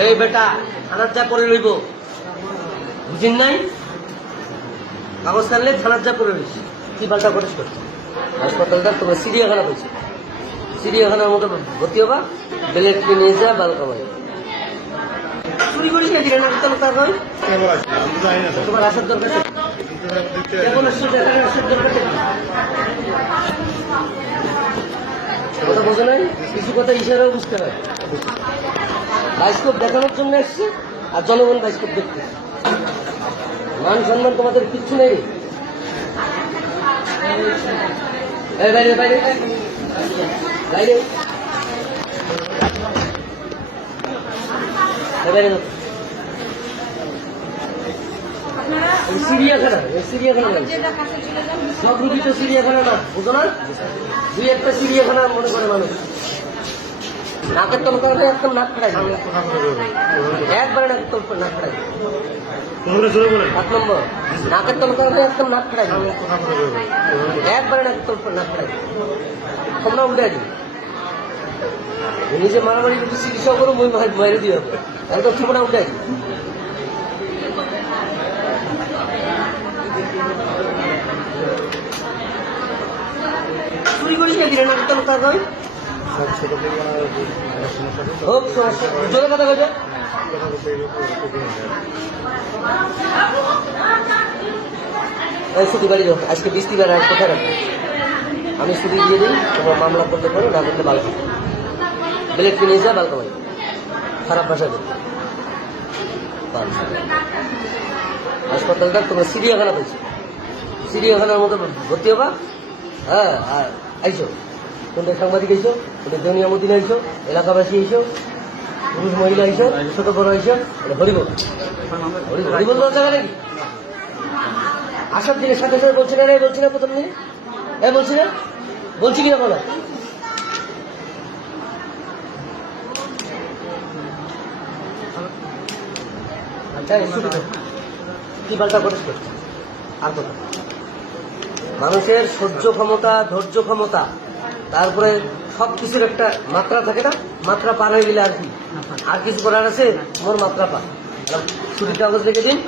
এই বেটা থানার যা করে রইব বুঝিন নাই? কাগজ কানলে থানার যা করে রইস কি পাল্টা করিস করছ হাসপাতালটা তোমার চিড়িয়াখানা পেয়েছে চিড়িয়াখানার মতো ভর্তি হবা বেলেট কিনে যা বাল কামাই। চুরি করিস না দিলে না তোর তার হয় তোমার আসার দরকার নেই। কেবল দেখার আসার দরকার নেই। কথা বোঝো নাই? কিছু কথা ইশারাও বুঝতে হয়। বাইস্কোপ দেখানোর জন্য এসছে আর জনগণ বাইস্কোপ দেখতে মান সম্মান তোমাদের কিচ্ছু নেই। বাইরে বাইরে বাইরে। বাইরে। এই চিড়িয়াখানা সব রুগী তো চিড়িয়াখানা না, বুঝো না? দুই একটা চিড়িয়াখানা মনে করে মানুষ। নাকের তলকা হলে একদম নাক ফেরাই। একবারে নাকের তল নাক ফেরাই নম্বর নাকের একদম নাক ফেরাই। একবারে নাকের নাক ফেরাই তোমরা উঠে নিজে মারামারি যদি চিকিৎসা করো, মই বাইরে দিয়ে হবে তো তোমরা উঠে দিই চুরি করিস না দিলে নাকের তলকা হয় মানে সমস্যা জোরে আজকে বৃষ্টিবার আর কোথায় রাখব আমি ছুটি দিয়ে দিই, তোমার মামলা করতে পারো, না করতে বালকা ব্লেড কিনে যা, বালকা ভাই খারাপ ভাষা দেবে হাসপাতালটা তোমার চিড়িয়াখানা পেয়েছে চিড়িয়াখানার মতো ভর্তি হবা। হ্যাঁ আইসো। কোনটা সাংবাদিক আইসো কোনটা জনিয়া মদিন আইসো এলাকাবাসী আইসো পুরুষ মহিলা আইসো ছোট বড় আইসো এটা হরিবল হরি- হরিবল বলতে গেলে কি আসার দিনের সাথে সাথে বলছি না বলছি না প্রথম দিনে। এ বলছি না? বলছি কিনা বলো? আচ্ছা, কি পাল্টা করিস আর কথা। মানুষের সহ্য ক্ষমতা ধৈর্য ক্ষমতা তারপরে সব কিছুর একটা মাত্রা থাকে না, মাত্রা পার হয়ে গেলে আর কি? আর কিছু করার আছে? মোর মাত্রা পা ছুটির কাগজ লিখে দিন।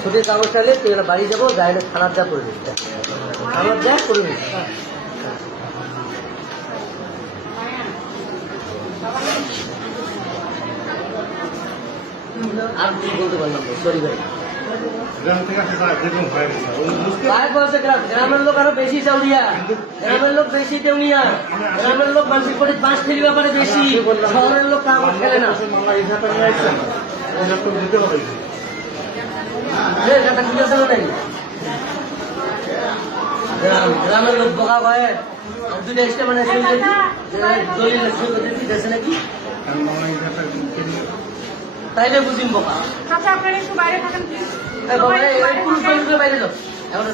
ছুটির কাগজ চাইলে তুই এবার বাড়ি যাব যাই না থানার যা করে দিন থানার যা করে দিন আর কি বলতে পারলাম? সরি ভাই। গ্রামের লোক আরও বেশি চাউলিয়া। লোক লোক করে খেলে না মামলা হিসাবটা নিয়ে আসছেন। হিসাব তো দিতে হবে। রে, এটা ঠিক আছে না নাই গ্রাম গ্রামের লোক বোকা ভয়ে আর দুইটা মানে সই করে দিই, দলিল নাকি কারণ মামলা হিসাবটা কিনে- তাইলে বুঝিম বাবা আচ্ছা আপনারা একটু বাইরে থাকেন প্লিজ বাইরে যাও। এখন